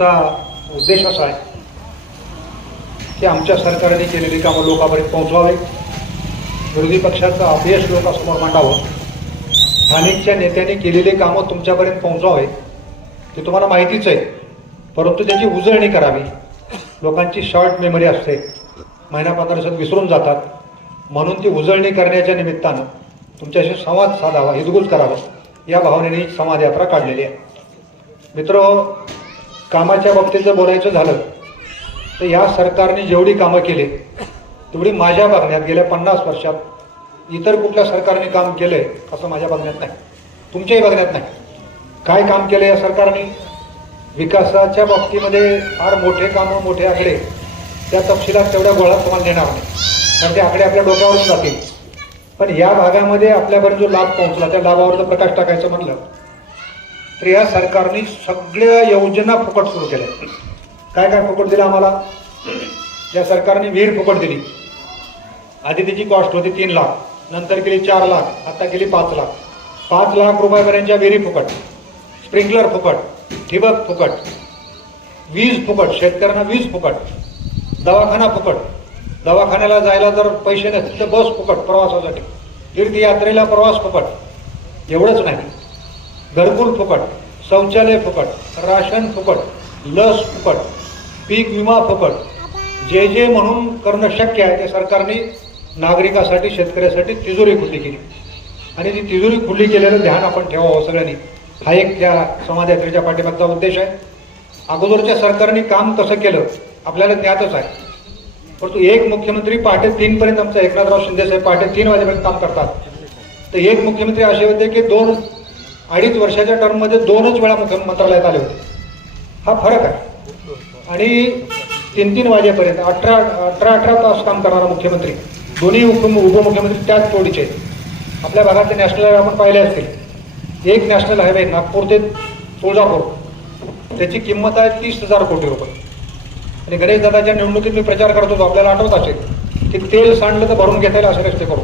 मागण्याचा उद्देश असा आहे की आमच्या सरकारने केलेली कामं लोकांपर्यंत पोहोचवावे. विरोधी पक्षाचं अपयश लोकांसमोर मांडावं. स्थानिकच्या नेत्यांनी केलेली कामं तुमच्यापर्यंत पोहोचवावे ते तुम्हाला माहितीच आहे. परंतु त्याची उजळणी करावी. लोकांची शॉर्ट मेमरी असते. महिना पंधरा दिवसात विसरून जातात. म्हणून ती उजळणी करण्याच्या निमित्तानं तुमच्याशी संवाद साधावा हिदगुज करावा. या भावनेने संवाद यात्रा काढलेली आहे. मित्र कामाच्या बाबतीत जर बोलायचं झालं तर ह्या सरकारने जेवढी कामं केली तेवढी माझ्या बघण्यात गेल्या पन्नास वर्षात इतर कुठल्या सरकारने काम केलंय असं माझ्या बघण्यात नाही. तुमच्याही बघण्यात नाही. काय काम केलं या सरकारने? विकासाच्या बाबतीमध्ये फार मोठे कामं मोठे आकडे. त्या तपशिलात तेवढ्या गोळात तुम्हाला देणार नाही. कारण ते आकडे आपल्या डोक्यावरून जातील. पण या भागामध्ये आपल्याकडे जो लाभ पोहोचला त्या लाभावर जर प्रकाश टाकायचं म्हटलं तर या सरकारने सगळ्या योजना फुकट सुरू केल्या. काय काय फुकट दिलं आम्हाला? या सरकारने विहीर फुकट दिली. आधी त्याची कॉस्ट होती तीन लाख नंतर केली चार लाख आता केली पाच लाख. पाच लाख रुपयापर्यंतच्या विहिरी फुकट स्प्रिंकलर फुकट ठिबक फुकट वीज फुकट शेतकऱ्यांना वीज फुकट दवाखाना फुकट. दवाखान्याला जायला जर पैसे नसतील तर बस फुकट प्रवासासाठी. तीर्थयात्रेला प्रवास फुकट. एवढंच नाही. घरकुल फुकट शौचालय फुकट राशन फुकट लस फुकट पीक विमा फुकट. जे जे म्हणून करणं शक्य आहे ते सरकारने नागरिकासाठी शेतकऱ्यासाठी तिजोरी खुली केली. आणि ती तिजोरी खुली केलेलं ध्यान आपण ठेवावं हो सगळ्यांनी. हा एक त्या समाजयात्रेच्या पाठिंबाचा उद्देश आहे. अगोदरच्या सरकारने काम कसं केलं आपल्याला ज्ञातच आहे. परंतु एक मुख्यमंत्री पहाटे तीनपर्यंत आमचा एकनाथराव शिंदे साहेब पहाटे तीन वाजेपर्यंत काम करतात. तर एक मुख्यमंत्री असे होते की दोन अडीच वर्षाच्या टर्ममध्ये दोनच वेळा मुख्य मंत्रालयात आले होते. हा फरक आहे. आणि तीन तीन वाजेपर्यंत अठरा अठरा अठरा तास काम करणारा मुख्यमंत्री दोन्ही उप उपमुख्यमंत्री त्याच तोडीचे आहेत. आपल्या भागातले नॅशनल हायवे आपण पाहिले असतील. एक नॅशनल हायवे नागपूर ते तुळजापूर. त्याची किंमत आहे तीस हजार कोटी रुपये. आणि गणेश दादाच्या निवडणुकीत मी प्रचार करत होतो आपल्याला आठवत असेल की तेल सांडलं तर भरून घेता येईल असे रस्ते करू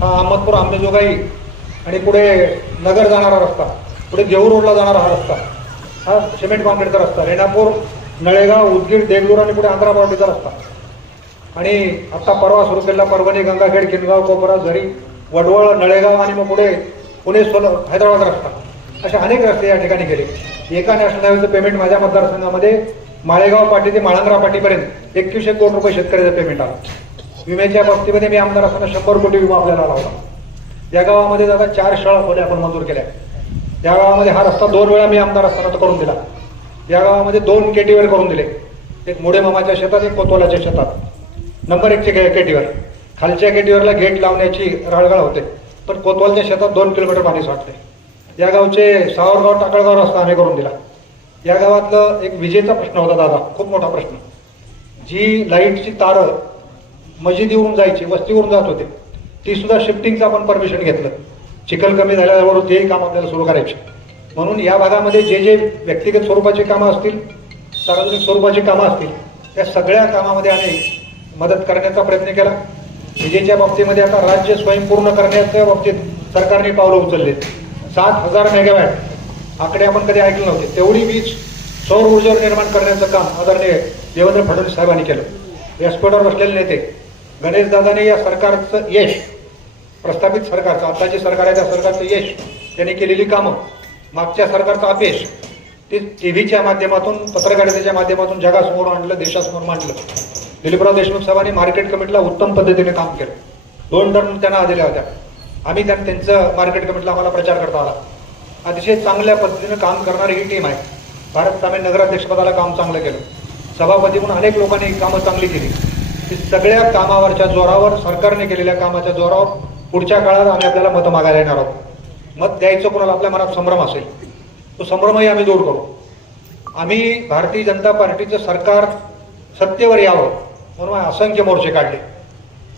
हा अहमदपूर आंबेजोगाई आणि पुढे नगर जाणारा रस्ता पुढे देऊ रोडला जाणारा हा रस्ता हा सिमेंट कॉन्क्रीटचा रस्ता रेणापूर नळेगाव उदगीर देगलूर आणि पुढे आंध्रा रस्ता. आणि आता परवा सुरू केलेला परभणी गंगाखेड किनगाव कोपरा झरी वडवळ नळेगाव आणि मग पुढे पुणे सोल हैदराबाद रस्ता. असे अनेक रस्ते या ठिकाणी गेले. एका नॅशनल हायवेचं पेमेंट माझ्या मतदारसंघामध्ये माळेगाव पाटी ते माळंगरा पाटीपर्यंत एकवीसशे कोटी रुपये शेतकऱ्याचं पेमेंट आलं. विम्याच्या बाबतीमध्ये मी आमदार असताना शंभर कोटी विमा आपल्याला लावला. या गावामध्ये दादा चार शाळा खोल्या आपण मंजूर केल्या. या गावामध्ये हा रस्ता दोन वेळा मी आमदार असताना तो करून दिला. या गावामध्ये दोन केटीवर करून दिले. एक मोडे मामाच्या शेतात एक कोतवालाच्या शेतात. नंबर एकचे गे केटीवर. खालच्या केटीवरला गेट लावण्याची राळगाळ होते. पण कोतवालच्या शेतात दोन किलोमीटर पाणी साठते. या गावचे सावरगाव टाकळगाव रस्ता आम्ही करून दिला. या गावातलं एक विजेचा प्रश्न होता दादा खूप मोठा प्रश्न. जी लाईटची तारं मशिदीवरून जायची वस्तीवरून जात होते ती सुद्धा शिफ्टिंगचं आपण परमिशन घेतलं. चिखल कमी झाल्यावर तेही काम आपल्याला सुरू करायचे. म्हणून या भागामध्ये जे जे व्यक्तिगत स्वरूपाची कामं असतील सार्वजनिक स्वरूपाची कामं असतील त्या सगळ्या कामामध्ये आम्ही मदत करण्याचा प्रयत्न केला. विजेच्या बाबतीमध्ये आता राज्य स्वयंपूर्ण करण्याच्या बाबतीत सरकारने पावलं उचलले. सात हजार मेगावॅट. आकडे आपण कधी ऐकले नव्हते. तेवढी वीज सौर ऊर्जेवर निर्माण करण्याचं काम आदरणीय देवेंद्र फडणवीस साहेबांनी केलं. व्यासपीठावर बसलेले नेते गणेशदादाने या सरकारचं यश प्रस्थापित सरकारचं आताचे सरकार आहे त्या सरकारचं यश त्यांनी केलेली कामं मागच्या सरकारचं अपयश ते टी व्हीच्या माध्यमातून पत्रकारितेच्या माध्यमातून जगासमोर आणलं देशासमोर मांडलं. दिलीपराव देशमुख साहेबांनी मार्केट कमिटीला उत्तम पद्धतीने काम केलं. दोन टर्म त्यांना दिल्या होत्या. आम्ही त्यांना त्यांचं मार्केट कमिटीला आम्हाला प्रचार करता आला. अतिशय चांगल्या पद्धतीनं काम करणारी ही टीम आहे. भारत तामिळ नगराध्यक्षपदाला काम चांगलं केलं. सभापती म्हणून अनेक लोकांनी कामं चांगली केली. ती सगळ्या कामावरच्या जोरावर सरकारने केलेल्या कामाच्या जोरावर पुढच्या काळात आम्ही आपल्याला मतं मागायला येणार आहोत. मत द्यायचं कोणाला आपल्या मनात संभ्रम असेल तो संभ्रमही आम्ही दूर करू. आम्ही भारतीय जनता पार्टीचं सरकार सत्तेवर यावं म्हणून असंख्य मोर्चे काढले.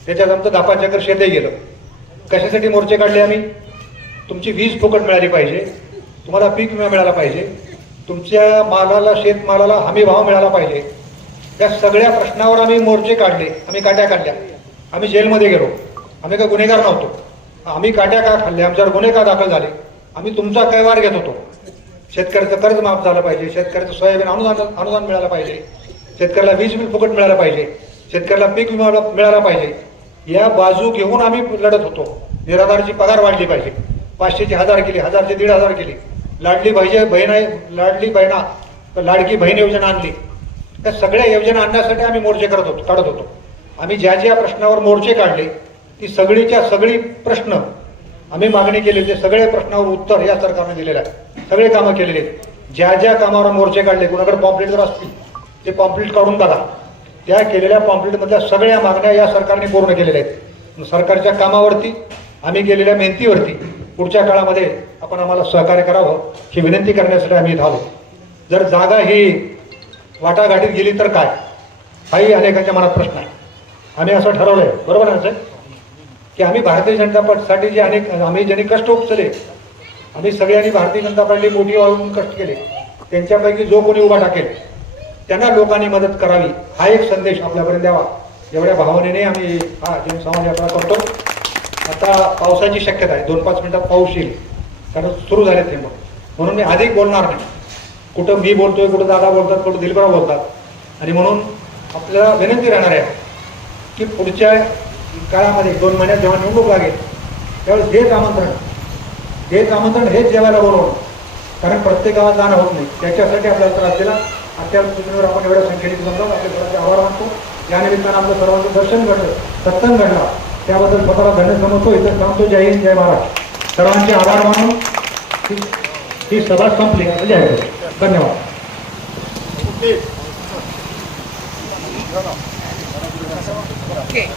त्याच्यात आमचं दापाचक्र शेतही गेलं. कशासाठी मोर्चे काढले आम्ही? तुमची वीज फुकट मिळाली पाहिजे तुम्हाला पीक विमा मिळाला पाहिजे तुमच्या मालाला शेतमालाला हमी भाव मिळाला पाहिजे. त्या सगळ्या प्रश्नावर आम्ही मोर्चे काढले आम्ही काट्या काढल्या. आम्ही जेलमध्ये गेलो. आम्ही काय गुन्हेगार नव्हतो. आम्ही काट्या का खाल्ल्या? आमच्यावर गुन्हे का दाखल झाले? आम्ही तुमचा कैवार घेत होतो? शेतकऱ्याचं कर्ज माफ झालं पाहिजे. शेतकऱ्याचं सोयाबीन अनुदान अनुदान मिळालं पाहिजे. शेतकऱ्याला वीज बिल फुकट मिळालं पाहिजे. शेतकऱ्याला पीक विमा मिळाला पाहिजे. या बाजू घेऊन आम्ही लढत होतो. निराधारची पगार वाढली पाहिजे. पाचशेची हजार केली हजारची दीड हजार केली. लाडली बहिजे बहीण आहे लाडली बहिणा लाडकी बहीण योजना आणली. त्या सगळ्या योजना आणण्यासाठी आम्ही मोर्चे करत होतो काढत होतो. आम्ही ज्या ज्या प्रश्नावर मोर्चे काढले ती सगळीच्या सगळी प्रश्न आम्ही मागणी केली ते सगळे प्रश्नावर उत्तर या सरकारने दिलेलं आहे. सगळे कामं केलेली आहेत. ज्या ज्या कामावर मोर्चे काढले कुणाकडे पॉम्प्लेट जर असतील ते पॉम्प्लेट काढून बघा त्या केलेल्या पॉम्प्लेटमधल्या सगळ्या मागण्या या सरकारने पूर्ण केलेल्या आहेत. सरकारच्या कामावरती आम्ही केलेल्या मेहनतीवरती पुढच्या काळामध्ये आपण आम्हाला सहकार्य करावं ही विनंती करण्यासाठी आम्ही इथं आलो. जर जागा ही वाटाघाटीत गेली तर काय? हाही अनेकांच्या मनात प्रश्न आहे. आम्ही असं ठरवलं आहे बरोबर आहे ना साहेब की आम्ही भारतीय जनता पक्षासाठी जे अनेक आम्ही ज्यांनी कष्ट उपसले आम्ही सगळ्यांनी भारतीय जनता पार्टी मोठी वाढवून कष्ट केले. त्यांच्यापैकी जो कोणी उभा टाकेल त्यांना लोकांनी मदत करावी. हा एक संदेश आपल्यापर्यंत द्यावा. एवढ्या भावनेने आम्ही हा जनसंवाद यात्रा करतो. आता पावसाची शक्यता आहे. दोन पाच मिनिटात पाऊस येईल. कारण सुरू झाले मग. म्हणून मी अधिक बोलणार नाही. कुठं मी बोलतोय कुठं दादा बोलतात कुठं दिलबरा बोलतात. आणि म्हणून आपल्याला विनंती राहणार आहे की पुढच्या काळामध्ये दोन महिन्यात जेव्हा निवडणूक लागेल त्यावेळेस हेच आमंत्रण हेच आमंत्रण हेच जेवायला बोलवणं. कारण प्रत्येक गावात जाणं होत नाही. त्याच्यासाठी आपल्याला त्रास दिला. अत्यावर सूचनेवर आपण एवढ्या संख्येने जमलो आपल्या घराचे आभार मानतो. या निमित्तानं आपलं सर्वांचं दर्शन घडलं. सत्संग घडला. त्याबद्दल स्वतःला धन्य समजतो. इथं सांगतो जय हिंद जय महाराज सर्वांचे आभार मानून ही- सभा संपली. असं जाहीर करतो. धन्यवाद ઓકે.